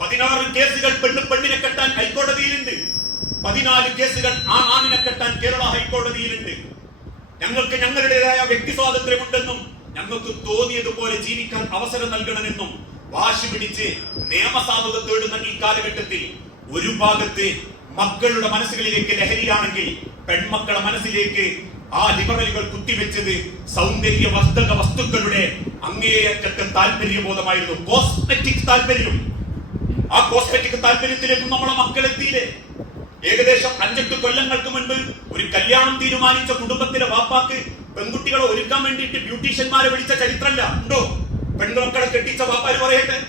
പതിനാറ് കേസുകൾ പെണ്ണ് പെണ്ണിനെ കെട്ടാൻ ഹൈക്കോടതിയിലുണ്ട്. പതിനാല് കേസുകൾ ആ ആണിനെ കെട്ടാൻ കേരള ഹൈക്കോടതിയിലുണ്ട്. ഞങ്ങൾക്ക് ഞങ്ങളുടേതായ വ്യക്തി സ്വാതന്ത്ര്യമുണ്ടെന്നും ഞങ്ങൾക്ക് തോന്നിയതുപോലെ ജീവിക്കാൻ അവസരം നൽകണമെന്നും വാശി പിടിച്ച് നിയമസാധുത തേടുന്ന ഈ കാലഘട്ടത്തിൽ ഒരു ഭാഗത്ത് മക്കളുടെ മനസ്സുകളിലേക്ക് ലഹരിയാണെങ്കിൽ പെൺമക്കളുടെ മനസ്സിലേക്ക് ആ ലിബറലുകൾ കുത്തിവെച്ചത് സൗന്ദര്യ വർദ്ധക വസ്തുക്കളുടെ അങ്ങേയറ്റത്തെ താല്പര്യബോധമായിരുന്നു കോസ്മെറ്റിക് താല്പര്യം ആ കോസ്മെറ്റിക് താല്പര്യത്തിലേക്കും നമ്മളെ മക്കൾ എത്തിയില്ലേ ഏകദേശം അഞ്ചെട്ട് കൊല്ലങ്ങൾക്ക് മുൻപ് ഒരു കല്യാണം തീരുമാനിച്ച കുടുംബത്തിലെ വാപ്പാക്ക് പെൺകുട്ടികളെ ഒരുക്കാൻ വേണ്ടിയിട്ട് ബ്യൂട്ടീഷ്യന്മാരെ വിളിച്ച ചരിത്രമല്ല. ഉണ്ടോ? പെൺമക്കളെ കെട്ടിച്ച വാപ്പാര് പറയട്ടെ.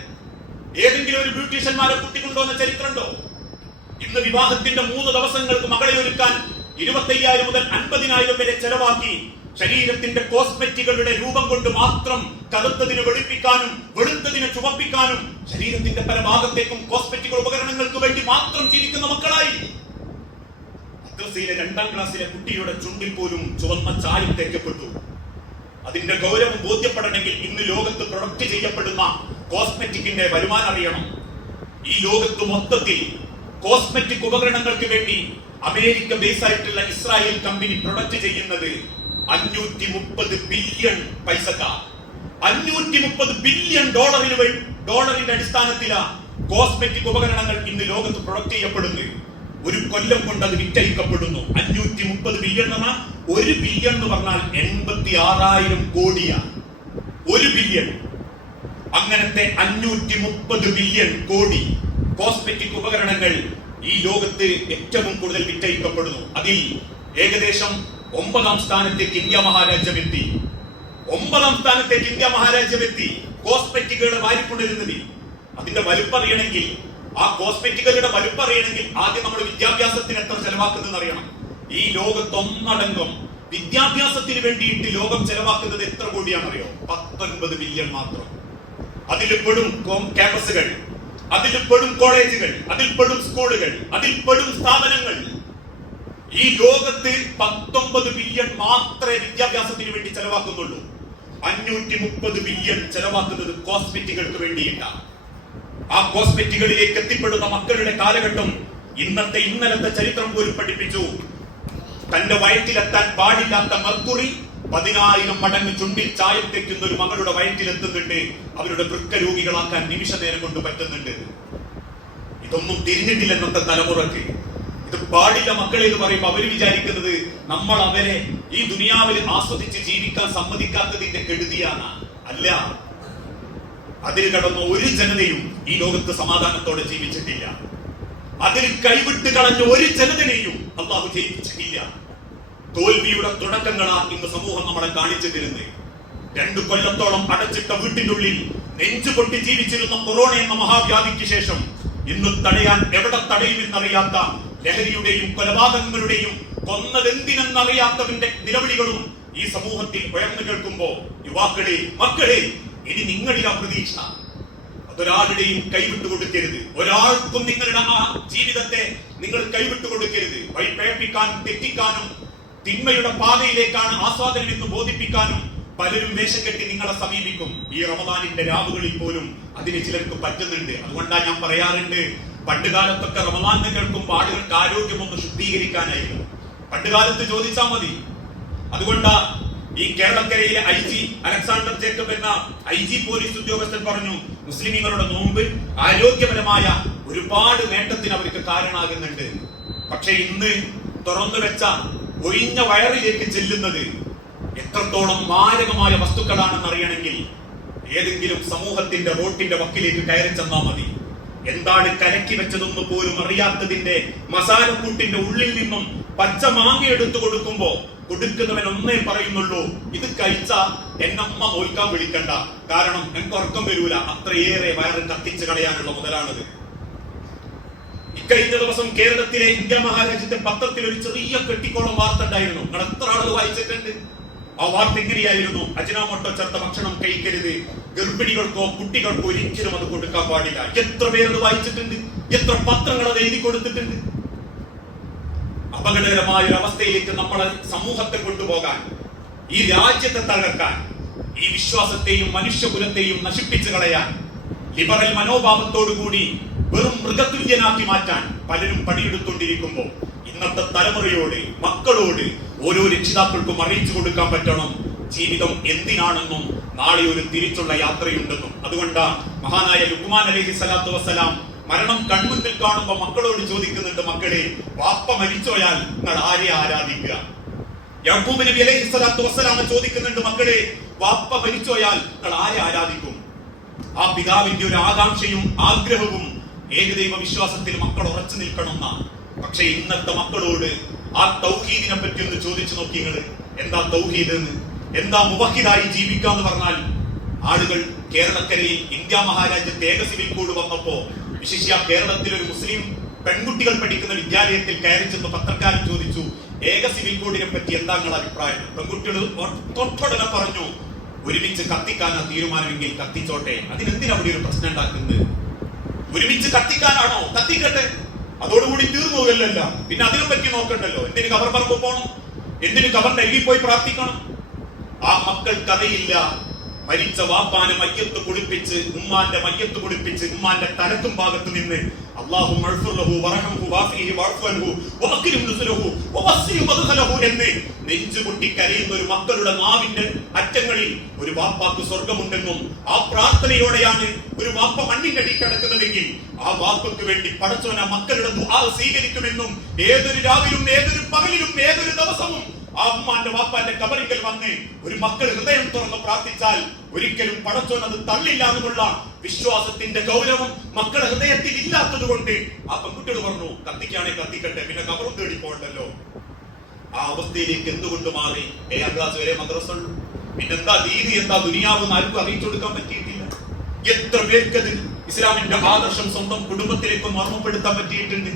ഏതെങ്കിലും ഒരു ബ്യൂട്ടീഷ്യന്മാരെ കുട്ടിക്കൊണ്ടുവന്ന ചരിത്രമുണ്ടോ? ഇന്ന് വിവാഹത്തിന്റെ മൂന്ന് ദിവസങ്ങൾക്ക് മകളെ ഒരുക്കാൻ ഇരുപത്തയ്യായിരം മുതൽ അൻപതിനായിരം വരെ ചെലവാക്കി ശരീരത്തിന്റെ കോസ്മെറ്റിക്കുകളുടെ രൂപം കൊണ്ട് മാത്രം കറുത്തതിനെ വെളുപ്പിക്കാനും വെളുത്തതിനെ ചുവപ്പിക്കാനും ശരീരത്തിന്റെ പല ഭാഗത്തേക്കും കോസ്മെറ്റിക് ഉപകരണങ്ങൾക്ക് വേണ്ടി മാത്രം ജീവിക്കുന്ന മക്കളായി. മദ്രസയിലെ രണ്ടാം ക്ലാസ്സിലെ കുട്ടിയുടെ ചുണ്ടിൽ പോലും ചുവന്ന ചായം തേക്കപ്പെട്ടു. അതിന്റെ ഗൗരവം ബോധ്യപ്പെടണമെങ്കിൽ ഇന്ന് ലോകത്ത് പ്രൊഡക്റ്റ് ചെയ്യപ്പെടുന്ന കോസ്മെറ്റിക്കിന്റെ വരുമാനം അറിയണം. ഈ ലോകത്ത് മൊത്തത്തിൽ കോസ്മെറ്റിക് ഉപകരണങ്ങൾക്ക് വേണ്ടി അമേരിക്ക ബേസ് ആയിട്ടുള്ള ഇസ്രായേൽ കമ്പനി പ്രൊഡക്റ്റ് ചെയ്യുന്നത് അഞ്ഞൂറ്റി മുപ്പത് ബില്യൺ പൈസക്കാർ. അഞ്ഞൂറ്റി മുപ്പത് ബില്യൺ ഡോളറിന് ഡോളറിന്റെ അടിസ്ഥാനത്തിലാ കോസ്മെറ്റിക് ഉപകരണങ്ങൾ ഇന്ന് ലോകത്ത് പ്രൊഡക്റ്റ് ചെയ്യപ്പെടുന്നു ഒരു കൊല്ലം കൊണ്ട് അത് വിറ്റഴിക്കപ്പെടുന്നു അഞ്ഞൂറ്റി മുപ്പത് ബില്യൺ പറഞ്ഞാൽ ഒരു ബില്യൺ എന്ന് പറഞ്ഞാൽ എൺപത്തി ആറായിരം കോടിയാണ്. ഒരു ബില്യൺ അങ്ങനത്തെ അഞ്ഞൂറ്റി മുപ്പത് ബില്യൺ കോടി കോസ്മെറ്റിക് ഉപകരണങ്ങൾ ഈ ലോകത്ത് ഏറ്റവും കൂടുതൽ വിറ്റഴിക്കപ്പെടുന്നു അതിൽ ഏകദേശം ഒമ്പതാം സ്ഥാനത്തേക്ക് ഇന്ത്യ മഹാരാജ്യം എത്തി ഒമ്പതാം സ്ഥാനത്തേക്ക് ഇന്ത്യ മഹാരാജ്യം എത്തി കോസ്മെറ്റിക്കുകളുടെ വാരിക്കൊണ്ടിരുന്നതിൽ അതിന്റെ വലുപ്പറിയണമെങ്കിൽ ആ കോസ്മെറ്റിക്കുകളുടെ വലുപ്പറിയണമെങ്കിൽ ആദ്യം നമ്മൾ വിദ്യാഭ്യാസത്തിന് എത്ര ചെലവാക്കുന്നത് അറിയണം. ഈ ലോകത്തൊന്നടങ്കം വിദ്യാഭ്യാസത്തിന് വേണ്ടിയിട്ട് ലോകം ചെലവാക്കുന്നത് എത്ര കോടിയാണെന്നറിയോ? പത്തൊൻപത് ബില്യൺ മാത്രം. കോം- ക്യാമ്പസുകൾ അതിൽ പെടും കോളേജുകൾ അതിൽ പെടും സ്കൂളുകൾ അതിൽ പെടും സ്ഥാപനങ്ങൾ. ഈ ലോകത്ത് പത്തൊമ്പത് ബില്യൺ മാത്രമേ വിദ്യാഭ്യാസത്തിന് വേണ്ടി ചെലവാക്കുന്നുള്ളൂ. അഞ്ഞൂറ്റി മുപ്പത് ബില്യൺ ചെലവാക്കുന്നത് കോസ്മെറ്റിക്കുകൾക്ക് വേണ്ടിയിട്ടാണ് ആ കോസ്മെറ്റിക്കുകളിലേക്ക് എത്തിപ്പെടുന്ന മക്കളുടെ കാലഘട്ടം ഇന്നത്തെ ഇന്നലത്തെ ചരിത്രം പോലും പഠിപ്പിച്ചു. തന്റെ വയറ്റിലെത്താൻ പാടില്ലാത്ത മർക്കുറി പതിനായിരം മടങ്ങ് ചുണ്ടിൽ ചായം തെക്കുന്ന ഒരു മകളുടെ വയറ്റിലെത്തുന്നുണ്ട്. അവരുടെ വൃക്ക രോഗികളാക്കാൻ നിമിഷ നേരം കൊണ്ട് പറ്റുന്നുണ്ട്. ഇതൊന്നും തിരിഞ്ഞിട്ടില്ല ഇന്നത്തെ തലമുറയ്ക്ക് ഇത് പാടില്ല മക്കളെ എന്ന് പറയുമ്പോൾ അവർ വിചാരിക്കുന്നത് നമ്മൾ അവരെ ഈ ദുനിയാവിൽ ആസ്വദിച്ച് ജീവിക്കാൻ സമ്മതിക്കാത്തതിന്റെ കെടുതിയാണ്. അല്ല. അതിൽ കടന്ന ഒരു ജനതയും ഈ ലോകത്ത് സമാധാനത്തോടെ ജീവിച്ചിട്ടില്ല. അതിൽ കൈവിട്ട് കളഞ്ഞ ഒരു ജനതനെയും അള്ളാഹു ജയിപ്പിച്ചിട്ടില്ല. തോൽവിയുടെ തുടക്കങ്ങളാ ഇന്ന് സമൂഹം നമ്മളെ കാണിച്ചു തരുന്നത് രണ്ടു കൊല്ലത്തോളം അടച്ചിട്ട വീട്ടിനുള്ളിൽ നെഞ്ചു പൊട്ടി ജീവിച്ചിരുന്ന കൊറോണ എന്ന മഹാവ്യാധിക്ക് ശേഷം ഇന്ന് തടയാൻ എവിടെ തടയുമെന്നറിയാത്ത ലഹരിയുടെയും കൊലപാതകങ്ങളുടെയും കൊന്നതെന്തിനെന്നറിയാത്തവന്റെ നിലവിളികളും ഈ സമൂഹത്തിൽ ഉയർന്നു കേൾക്കുമ്പോ യുവാക്കളെ മക്കളെ ഇനി നിങ്ങളിലാ പ്രതീക്ഷ. അതൊരാളുടെയും കൈവിട്ടു കൊടുക്കരുത്. ഒരാൾക്കും നിങ്ങളുടെ ആ ജീവിതത്തെ നിങ്ങൾ കൈവിട്ടു കൊടുക്കരുത്. വഴിപ്പേപ്പിക്കാനും തെറ്റിക്കാനും തിന്മയുടെ പാതയിലേക്കാണ് ആസ്വാദനം എന്ന് ബോധിപ്പിക്കാനും പലരും വേഷം കെട്ടി നിങ്ങളെ സമീപിക്കും. ഈ റമദാനിന്റെ രാവുകളിൽ പോലും അതിന് ചിലർക്ക് പറ്റുന്നുണ്ട്. അതുകൊണ്ടാണ് ഞാൻ പറയാറുണ്ട് പണ്ട് കാലത്തൊക്കെ റമദാൻ കേൾക്കുമ്പോൾ ആളുകൾക്ക് ആരോഗ്യമൊന്ന് ശുദ്ധീകരിക്കാനായിരുന്നു. പണ്ട് കാലത്ത് ചോദിച്ചാൽ മതി. അതുകൊണ്ടാ ഈ കേരളക്കരയിലെ ഐ ജി അലക്സാണ്ടർ ജേക്കബ് എന്ന ഐ ജി പോലീസ് ഉദ്യോഗസ്ഥൻ പറഞ്ഞു മുസ്ലിമീങ്ങളുടെ നോമ്പ് ആരോഗ്യപരമായ ഒരുപാട് നേട്ടത്തിന് അവർക്ക് കാരണമാകുന്നുണ്ട്. പക്ഷെ ഇന്ന് തുറന്നു വെച്ച ഒഴിഞ്ഞ വയറിലേക്ക് ചെല്ലുന്നത് എത്രത്തോളം മാരകമായ വസ്തുക്കളാണെന്ന് അറിയണമെങ്കിൽ ഏതെങ്കിലും സമൂഹത്തിന്റെ റോട്ടിന്റെ വക്കിലേക്ക് കയറി ചെന്നാൽ മതി. എന്താണ് കലക്കി വെച്ചതെന്ന് പോലും അറിയാത്തതിന്റെ മസാലക്കൂട്ടിന്റെ ഉള്ളിൽ നിന്നും പച്ച മാങ്ങ എടുത്തു കൊടുക്കുമ്പോ കൊടുക്കുന്നവൻ ഒന്നേ പറയുന്നുള്ളൂ ഇത് കഴിച്ച എന്നമ്മ നോൽക്കാൻ വിളിക്കണ്ട. കാരണം എനിക്ക് ഉറക്കം വരൂല. അത്രയേറെ വയറ് കത്തിച്ചു കളയാനുള്ള മുതലാണത്. ഇക്കഴിഞ്ഞ ദിവസം കേരളത്തിലെ ഇന്ത്യ മഹാരാജ്യത്തെ പത്രത്തിൽ ഒരു ചെറിയ പെട്ടിക്കോളം വാർത്ത ഉണ്ടായിരുന്നു. നിങ്ങൾ എത്ര ആളുകൾ വായിച്ചിട്ടുണ്ട്? ആ വാർത്ത എങ്ങനെയായിരുന്നു? അജിനാമോട്ടോ ചേർത്ത ഭക്ഷണം കഴിക്കരുത്. ഗർഭിണികൾക്കോ കുട്ടികൾക്കോ ഒരിക്കലും അത് കൊടുക്കാൻ പാടില്ല. എത്ര പേരത് വായിച്ചിട്ടുണ്ട്? എത്ര പത്രങ്ങൾ അത് എഴുതി കൊടുത്തിട്ടുണ്ട്? അപകടകരമായ ഒരു അവസ്ഥയിലേക്ക് നമ്മളെ സമൂഹത്തെ കൊണ്ടുപോകാൻ ഈ രാജ്യത്തെ തകർക്കാൻ ഈ വിശ്വാസത്തെയും മനുഷ്യകുലത്തെയും നശിപ്പിച്ചു കളയാൻ ലിബറൽ മനോഭാവത്തോടുകൂടി വെറും മൃഗതുല്യനാക്കി മാറ്റാൻ പലരും പണിയെടുത്തുകൊണ്ടിരിക്കുമ്പോൾ ഇന്നത്തെ തലമുറയോട് മക്കളോട് ഓരോ രക്ഷിതാക്കൾക്കും അറിയിച്ചു കൊടുക്കാൻ പറ്റണം. ജീവിതം എന്തിനാണെന്നും നാളെ ഒരു തിരിച്ചുള്ള യാത്രയുണ്ടെന്നും. അതുകൊണ്ട് മഹാനായ ലുക്മാൻ അലഹി സ്വലാത്തു വസ്സലാം മരണം കൺമുന്നിൽ കാണുമ്പോൾ മക്കളോട് ചോദിക്കുന്നുണ്ട് മക്കളെ വാപ്പ മരിച്ചോയാൽ നിങ്ങൾ ആരെ ആരാധിക്കുക? യാക്കൂബ് നബി സ്വലാത്തു വസ്സലാമ ചോദിക്കുന്നുണ്ട് മക്കളെ വാപ്പ മരിച്ചോയാൽ നിങ്ങൾ ആരെ ആരാധിക്കും? ആ പിതാവിന്റെ ഒരു ആകാംക്ഷയും ആഗ്രഹവും ഏകദൈവ വിശ്വാസത്തിൽ മക്കൾ ഉറച്ചു നിൽക്കണമെന്നാണ്. പക്ഷെ ഇന്നത്തെ മക്കളോട് ആ തൗഹീദിനെ പറ്റി ഒന്ന് ചോദിച്ചു നോക്കി നിങ്ങൾ എന്താ തൗഹീദ് എന്ന്? എന്താ മുവഹിദായി ജീവിക്കാന്ന് പറഞ്ഞാൽ ആളുകൾ കേരളക്കരയിൽ ഇന്ത്യ മഹാരാജ്യത്തെ ഏക സിവിൽ കോഡ് വന്നപ്പോ വിശിഷ്യ കേരളത്തിൽ ഒരു മുസ്ലിം പെൺകുട്ടികൾ പഠിക്കുന്ന വിദ്യാലയത്തിൽ കയറി ചെന്ന് പത്രക്കാരൻ ചോദിച്ചു ഏക സിവിൽ കോഡിനെ പറ്റി എന്താ നിങ്ങളുടെ അഭിപ്രായം? പെൺകുട്ടികൾ തൊട്ടുടനെ പറഞ്ഞു ഒരുമിച്ച് കത്തിക്കാനാ തീരുമാനമെങ്കിൽ കത്തിച്ചോട്ടെ. അതിനെന്തിനാ അവിടെ ഒരു പ്രശ്നം ഉണ്ടാക്കുന്നത്? ഒരുമിച്ച് കത്തിക്കാനാണോ? കത്തിക്കട്ടെ. അതോടുകൂടി തീർന്നു പോകല്ലല്ല പിന്നെ അതിനെ പറ്റി നോക്കണ്ടല്ലോ. എന്തിന് കബർ പറമ്പ് പോകണം? എന്തിന് കബർ ഡൽഹി പോയി പ്രാർത്ഥിക്കണം? ആ മക്കൾക്കറിയില്ല മരിച്ച വാപ്പാനെ മയ്യത്ത് കുടിപ്പിച്ച് ഉമ്മാന്റെ മയ്യത്ത് കുടിപ്പിച്ച് ഉമ്മാന്റെ തലത്തും ഭാഗത്ത് നിന്ന് എന്ന് നെഞ്ചുകുട്ടി കരയുന്ന ഒരു മക്കളുടെ നാവിന്റെ അറ്റങ്ങളിൽ ഒരു വാപ്പാക്ക് സ്വർഗമുണ്ടെന്നും ആ പ്രാർത്ഥനയോടെയാണ് ഒരു വാപ്പ മണ്ണിനടി കിടക്കുന്നതെങ്കിൽ ആ വാപ്പക്ക് വേണ്ടി പടച്ചോന മക്കളുടെ സ്വീകരിക്കുമെന്നും ഏതൊരു രാവിലും ഏതൊരു പകലിലും ഏതൊരു ദിവസവും ആ ഉമ്മാന്റെ വാപ്പാന്റെ കബറിക്കൽ വന്ന് ഒരു മക്കൾ ഹൃദയം തുറന്ന് പ്രാർത്ഥിച്ചാൽ ഒരിക്കലും പടച്ചോൻ അത് തള്ളില്ല എന്നുള്ള വിശ്വാസത്തിന്റെ ഗൗരവം മക്കളുടെ ഹൃദയത്തിൽ ഇല്ലാത്തത് കൊണ്ട് ആ പെൺകുട്ടികൾ പറഞ്ഞു കത്തിക്കാണെ കത്തിക്കട്ടെ പിന്നെ കബറും തേടി പോകണ്ടല്ലോ ആ അവസ്ഥയിലേക്ക് എന്തുകൊണ്ട് മാറി? ഏഴാം ക്ലാസ് വരെ മദ്രസ ഉള്ളൂ. പിന്നെന്താ ദീനി എന്താ ദുനിയാവ് ആർക്കും അറിയിച്ചു കൊടുക്കാൻ പറ്റിയിട്ടില്ല. എത്ര പേർക്കത് ഇസ്ലാമിന്റെ ആദർശം സ്വന്തം കുടുംബത്തിലേക്ക് മർമ്മപ്പെടുത്താൻ പറ്റിയിട്ടുണ്ട്?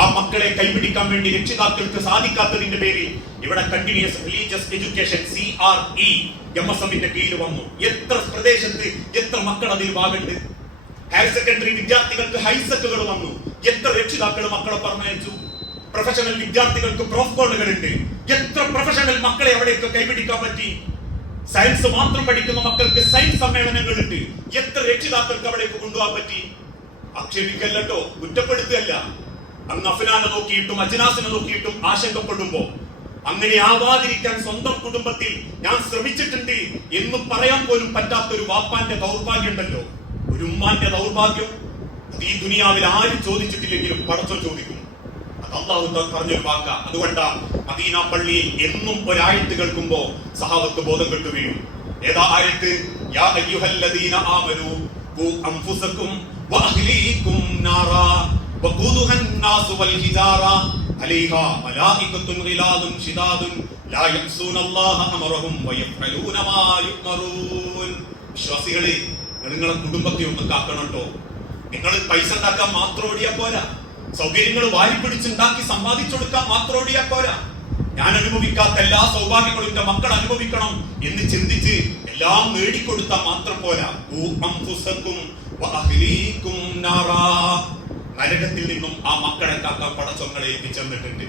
ആ മക്കളെ കൈപിടിക്കാൻ വേണ്ടി രക്ഷിതാക്കൾക്ക് സാധിക്കാത്തതിന്റെ പേരിൽ ഇവിടെ continuous religious education C R E M S എമ്മിന്റെ കീഴിൽ വന്നു. എത്ര പ്രദേശത്ത് എത്ര മക്കൾ അതിൽ ഭാഗമുണ്ട് ഹയർ സെക്കൻഡറി വിദ്യാർത്ഥികൾക്ക് ഹൈസെക്കുകൾ വന്നു. എത്ര രക്ഷിതാക്കൾ മക്കളെ പറഞ്ഞയച്ചു? പ്രൊഫഷണൽ വിദ്യാർത്ഥികൾക്ക് പ്രോഫ്കോളുകൾ ഉണ്ട് എത്ര പ്രൊഫഷണൽ മക്കളെ അവിടെയൊക്കെ കൈപിടിക്കാൻ പറ്റി? സയൻസ് മാത്രം പഠിക്കുന്ന മക്കൾക്ക് സയൻസ് സമ്മേളനങ്ങൾ ഉണ്ട് എത്ര രക്ഷിതാക്കൾക്ക് അവിടേക്ക് കൊണ്ടുപോകാൻ പറ്റി? ആക്ഷേപിക്കല്ലോ കുറ്റപ്പെടുത്തുകയല്ല. അന്ന് അഫ്ലാനെ നോക്കിയിട്ടും അജ്നാസിനെ നോക്കിയിട്ടും ആശങ്കപ്പെടുമ്പോ അങ്ങനെ ആവാതിരിക്കാൻ സ്വന്തം കുടുംബത്തിൽ ഞാൻ ശ്രമിച്ചിട്ടുണ്ട് എന്ന് പറയാൻ പോലും പറ്റാത്ത ഒരു വാപ്പാന്റെ ദൗർഭാഗ്യം ഉണ്ടല്ലോ. ഒരു ഉമ്മാന്റെ ദൗർഭാഗ്യം ഈ ദുനിയാവിൽ ആരും ചോദിച്ചിട്ടില്ലെങ്കിലും പടച്ചോ ചോദിക്കും. അത് അള്ളാഹു പറഞ്ഞൊരു വാക്ക. അതുകൊണ്ടാ മദീന പള്ളിയിൽ എന്നും ഒരായത്ത് കേൾക്കുമ്പോ സഹാബത്ത് ബോധം കെട്ടു വീഴും. ഏതാ ആയത്ത്? യാ അയ്യുഹല്ലദീന ആമനു ഖു അൻഫുസകും വഅഹ്ലീകും നാറാ. വിശ്വാസികളെ നിങ്ങളെ കുടുംബത്തെ ഒന്ന് കാക്കണം കേട്ടോ നിങ്ങൾ പൈസ ഉണ്ടാക്കാൻ മാത്രം ഓടിയാ പോരാ. സൗകര്യങ്ങൾ വാരി പിടിച്ചുണ്ടാക്കി സമ്പാദിച്ചെടുക്കാൻ മാത്രം ഓടിയാ പോരാ. ഞാൻ അനുഭവിക്കാത്ത എല്ലാ സൗഭാഗ്യങ്ങളും എന്റെ മക്കൾ അനുഭവിക്കണം എന്ന് ചിന്തിച്ച് എല്ലാം നേടിക്കൊടുത്താൽ മാത്രം പോരാ. നരകത്തിൽ നിന്നും ആ മക്കളെ കാക്ക പടച്ചൊങ്ങളെ എത്തിച്ചെന്നിട്ടുണ്ട്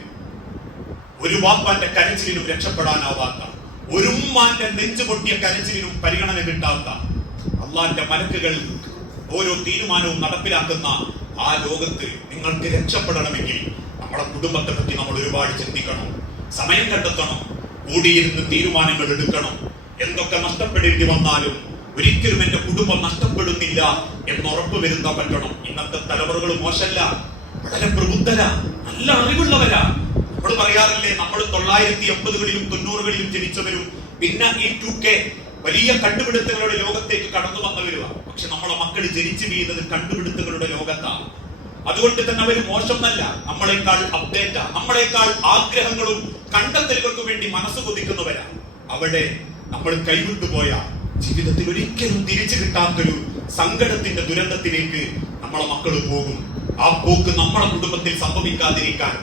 ഒരു വാപ്പാന്റെ കരച്ചിലിനും രക്ഷപ്പെടാനാവാത്ത ഒരു ഉമ്മാന്റെ നെഞ്ചു പൊട്ടിയ കരച്ചിലിനും പരിഗണന കിട്ടാത്ത അള്ളാന്റെ മലക്കുകൾ ഓരോ തീരുമാനവും നടപ്പിലാക്കുന്ന ആ ലോകത്ത് നിങ്ങൾക്ക് രക്ഷപ്പെടണമെങ്കിൽ നമ്മുടെ കുടുംബത്തെ പറ്റി നമ്മൾ ഒരുപാട് ചിന്തിക്കണം സമയം കണ്ടെത്തണം കൂടിയിരുന്ന് തീരുമാനങ്ങൾ എടുക്കണം എന്തൊക്കെ നഷ്ടപ്പെടേണ്ടി വന്നാലും ഒരിക്കലും എന്റെ കുടുംബം നഷ്ടപ്പെടുന്നില്ല എന്ന് ഉറപ്പ് വരുന്ന പറ്റണം. ഇന്നത്തെ തലമുറകൾ മോശമല്ല വളരെ പ്രബുദ്ധരാ നല്ല അറിവുള്ളവരാ. നമ്മൾ പറയാറില്ലേ നമ്മൾ തൊള്ളായിരത്തി എൺപതുകളിലും തൊണ്ണൂറുകളിലും ജനിച്ചവരും പിന്നെ ഈ ടു കെ വലിയ കണ്ടുപിടുത്തങ്ങളുടെ ലോകത്തേക്ക് കടന്നു വന്നവരുമാ പക്ഷെ നമ്മളെ മക്കൾ ജനിച്ചു വീഴുന്നത് കണ്ടുപിടുത്തങ്ങളുടെ ലോകത്താണ് അതുകൊണ്ട് തന്നെ അവർ മോശമല്ല. നമ്മളെക്കാൾ അപ്ഡേറ്റ് നമ്മളെക്കാൾ ആഗ്രഹങ്ങളും കണ്ടെത്തലുകൾക്കും വേണ്ടി മനസ്സ് കൊതിക്കുന്നവരാ. അവിടെ നമ്മൾ കൈവിട്ടുപോയ ജീവിതത്തിൽ ഒരിക്കലും തിരിച്ചു കിട്ടാത്തൊരു സങ്കടത്തിന്റെ ദുരന്തത്തിലേക്ക് നമ്മളെ മക്കൾ പോകും. ആ പോക്ക് നമ്മളെ കുടുംബത്തിൽ സംഭവിക്കാതിരിക്കാൻ.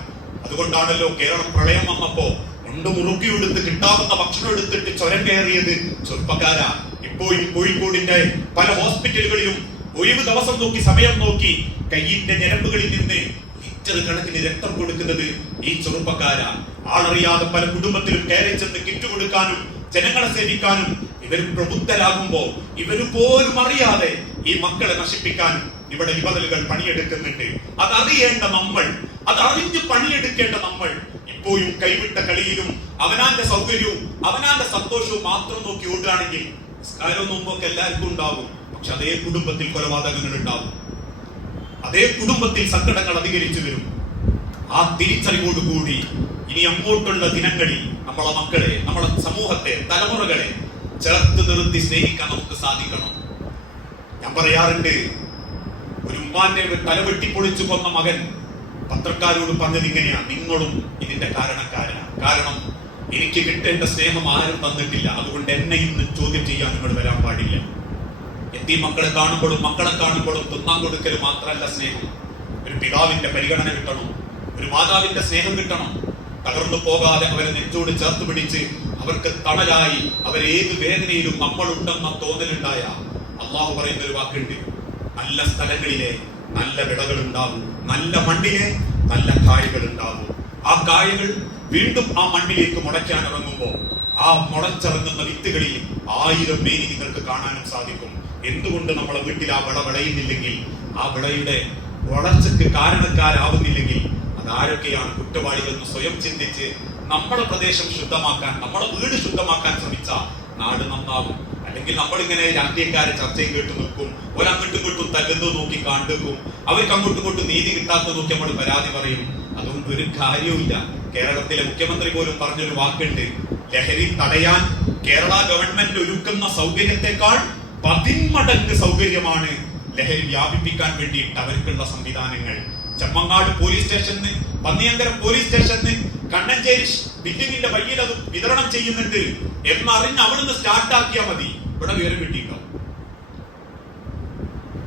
അതുകൊണ്ടാണല്ലോ കേരളം പ്രളയം വന്നപ്പോ ഉണ്ട് മുറുക്കി എടുത്ത് കിട്ടാവുന്ന ഭക്ഷണം എടുത്തിട്ട് ചുരം കയറിയത് ചെറുപ്പക്കാരാ. ഇപ്പോഴും കോഴിക്കോടിന്റെ പല ഹോസ്പിറ്റലുകളിലും ഒഴിവ് ദിവസം നോക്കി സമയം നോക്കി കയ്യിന്റെ ഞരമ്പുകളിൽ നിന്ന് ലിറ്റർ കണക്കിന് രക്തം കൊടുക്കുന്നത് ഈ ചെറുപ്പക്കാരാ. ആളറിയാതെ പല കുടുംബത്തിലും കയറി ചെന്ന് കിറ്റ് കൊടുക്കാനും ജനങ്ങളെ സേവിക്കാനും ഇവർ പ്രബുദ്ധരാകുമ്പോൾ ഇവർ പോലും അറിയാതെ ഈ മക്കളെ നശിപ്പിക്കാൻ ഇവിടെ വിപതലുകൾ പണിയെടുക്കുന്നുണ്ട്. അതറിയേണ്ട നമ്മൾ അതറിഞ്ഞ് പണിയെടുക്കേണ്ട നമ്മൾ ഇപ്പോഴും കൈവിട്ട കളിയിലും അവനാന്റെ സൗകര്യവും അവനാന്റെ സന്തോഷവും മാത്രം നോക്കി ഓടുകയാണെങ്കിൽ നിസ്കാരവും നോമ്പൊക്കെ എല്ലാവർക്കും ഉണ്ടാവും പക്ഷെ അതേ കുടുംബത്തിൽ കൊലപാതകങ്ങൾ ഉണ്ടാവും അതേ കുടുംബത്തിൽ സങ്കടങ്ങൾ അധികരിച്ചു വരും. ആ തിരിച്ചറിവോടുകൂടി ഇനി അങ്ങോട്ടുള്ള ദിനങ്ങളിൽ നമ്മളെ മക്കളെ നമ്മളെ സമൂഹത്തെ തലമുറകളെ ചേർത്ത് നിർത്തി സ്നേഹിക്കാൻ നമുക്ക് സാധിക്കണം. ഞാൻ പറയാറുണ്ട് ഒരു ഉമ്മാന്റെ തല വെട്ടിപ്പൊളിച്ചു കൊന്ന മകൻ പത്രക്കാരോട് പറഞ്ഞത് ഇങ്ങനെയാ നിങ്ങളും ഇതിന്റെ കാരണക്കാരാണ് കാരണം എനിക്ക് കിട്ടേണ്ട സ്നേഹം ആരും തന്നിട്ടില്ല. അതുകൊണ്ട് എന്നെ ഇന്ന് ചോദ്യം ചെയ്യാൻ നിങ്ങൾ വരാൻ പാടില്ല. എത്തി മക്കളെ കാണുമ്പോഴും മക്കളെ കാണുമ്പോഴും തിന്നാൻ കൊടുക്കൽ മാത്രമല്ല സ്നേഹം. ഒരു പിതാവിന്റെ പരിഗണന കിട്ടണം ഒരു മാതാവിന്റെ സ്നേഹം കിട്ടണം. തകർന്നു പോകാതെ അവരെ നെഞ്ചോട് ചേർത്ത് പിടിച്ച് അവർക്ക് തണലായി അവരെ ഏത് വേദനയിലും നമ്മളുണ്ടെന്ന തോന്നലുണ്ടായ അള്ളാഹു പറയുന്ന ഒരു വാക്കുണ്ട്. നല്ല സ്ഥലങ്ങളിലെ നല്ല വിളകൾ ഉണ്ടാവും നല്ല മണ്ണിലെ നല്ല കായകൾ ഉണ്ടാവും ആ കായകൾ വീണ്ടും ആ മണ്ണിലേക്ക് മുളയ്ക്കാൻ ഇറങ്ങുമ്പോൾ ആ മുളച്ചിറങ്ങുന്ന വിത്തുകളിൽ ആയിരം മേനി നിങ്ങൾക്ക് കാണാനും സാധിക്കും. എന്തുകൊണ്ട് നമ്മളെ വീട്ടിൽ ആ വിള വിളയുന്നില്ലെങ്കിൽ ആ വിളയുടെ വളർച്ചയ്ക്ക് കാരണക്കാരാവുന്നില്ലെങ്കിൽ അതാരൊക്കെയാണ് കുറ്റവാളികൾ എന്ന് സ്വയം ചിന്തിച്ച് നമ്മുടെ പ്രദേശം ശുദ്ധമാക്കാൻ നമ്മുടെ വീട് ശുദ്ധമാക്കാൻ ശ്രമിച്ച നാട് നന്നാവും. അല്ലെങ്കിൽ നമ്മളിങ്ങനെ രാഷ്ട്രീയക്കാരെ ചർച്ചയും കേട്ട് നിൽക്കും ഒരങ്ങോട്ടും ഇങ്ങോട്ടും തല്ലുന്നു നോക്കി കണ്ടുക്കും അവർക്ക് അങ്ങോട്ടും ഇങ്ങോട്ടും നീതി കിട്ടാത്ത നോക്കി നമ്മൾ പരാതി പറയും. അതുകൊണ്ട് ഒരു കാര്യവുമില്ല കേരളത്തിലെ മുഖ്യമന്ത്രി പോലും പറഞ്ഞൊരു വാക്കുണ്ട് ലഹരി തടയാൻ കേരള ഗവൺമെന്റ് ഒരുക്കുന്ന സൗകര്യത്തെക്കാൾ പതിന്മടങ്ങ് സൗകര്യമാണ് ലഹരി വ്യാപിപ്പിക്കാൻ വേണ്ടിയിട്ട് അവർക്കുള്ള സംവിധാനങ്ങൾ. ചമ്മങ്ങാട് പോലീസ് സ്റ്റേഷന് പന്നിയങ്കരം പോലീസ് സ്റ്റേഷന് കണ്ണഞ്ചേരി ബിൽഡിങ്ങിന്റെ വഴിയിൽ അത് വിതരണം ചെയ്യുന്നുണ്ട് എന്നറിഞ്ഞ് അവിടുന്ന് സ്റ്റാർട്ടാക്കിയാൽ മതി. ഇവിടെ വിവരം കിട്ടിയിട്ടോ?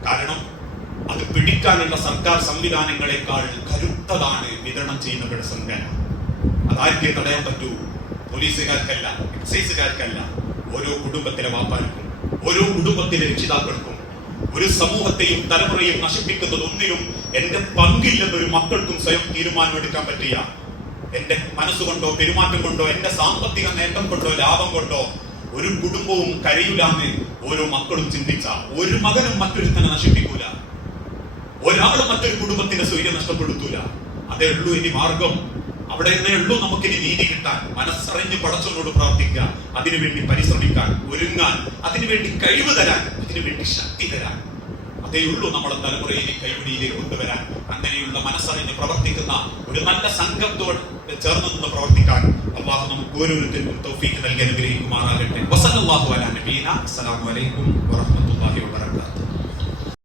കാരണം അത് പിടിക്കാനുള്ള സർക്കാർ സംവിധാനങ്ങളെക്കാൾ കരുത്തതാണ് വിതരണം ചെയ്യുന്നവരുടെ സംഘടന അതാർക്കേ തടയാൻ പറ്റൂ? പോലീസുകാർക്കല്ല എക്സൈസുകാർക്കല്ല. ഓരോ കുടുംബത്തിലെ വാപ്പാർക്കും ഓരോ കുടുംബത്തിലെ രക്ഷിതാക്കൾക്കും ഒരു സമൂഹത്തെയും തലമുറയും നശിപ്പിക്കുന്നത് ഒന്നിലും എന്റെ പങ്കില്ലെന്നൊരു മക്കൾക്കും സ്വയം തീരുമാനമെടുക്കാൻ പറ്റിയ എന്റെ മനസ്സുകൊണ്ടോ പെരുമാറ്റം കൊണ്ടോ എന്റെ സാമ്പത്തിക നേട്ടം കൊണ്ടോ ലാഭം കൊണ്ടോ ഒരു കുടുംബവും കരയില്ലാന്ന് ഓരോ മക്കളും ചിന്തിച്ച. ഒരു മകനും മറ്റൊരുത്തനെ നശിപ്പിക്കൂല. ഒരാൾ മറ്റൊരു കുടുംബത്തിന്റെ സ്വൈര്യം നഷ്ടപ്പെടുത്തൂല. അതേ ഉള്ളൂ ഇനി മാർഗം. അവിടെ നിന്നേ ഉള്ളൂ നമുക്കിനി നീതി കിട്ടാൻ. മനസ്സറിഞ്ഞ് പടച്ചോനോട് പ്രാർത്ഥിക്കുക. അതിനുവേണ്ടി പരിശ്രമിക്കാൻ ഒരുങ്ങാൻ അതിനുവേണ്ടി കഴിവ് തരാൻ അതിനുവേണ്ടി ശക്തി തരാൻ. അതേ നമ്മുടെ തലമുറയിലെ കൈപിടിയിലേക്ക് കൊണ്ടുവരാൻ അങ്ങനെയുള്ള മനസ്സറിഞ്ഞ് പ്രവർത്തിക്കുന്ന ഒരു നല്ല സംഘത്തോട് ചേർന്ന് നിന്ന് പ്രവർത്തിക്കാൻ അള്ളാഹു നമുക്ക് ഓരോരുത്തർക്കും തോഫീക്ക് നൽകി അനുഗ്രഹിക്കുമാറാകട്ടെ. വസല്ലാഹു അലാ നബീന. അസ്സലാമു അലൈക്കും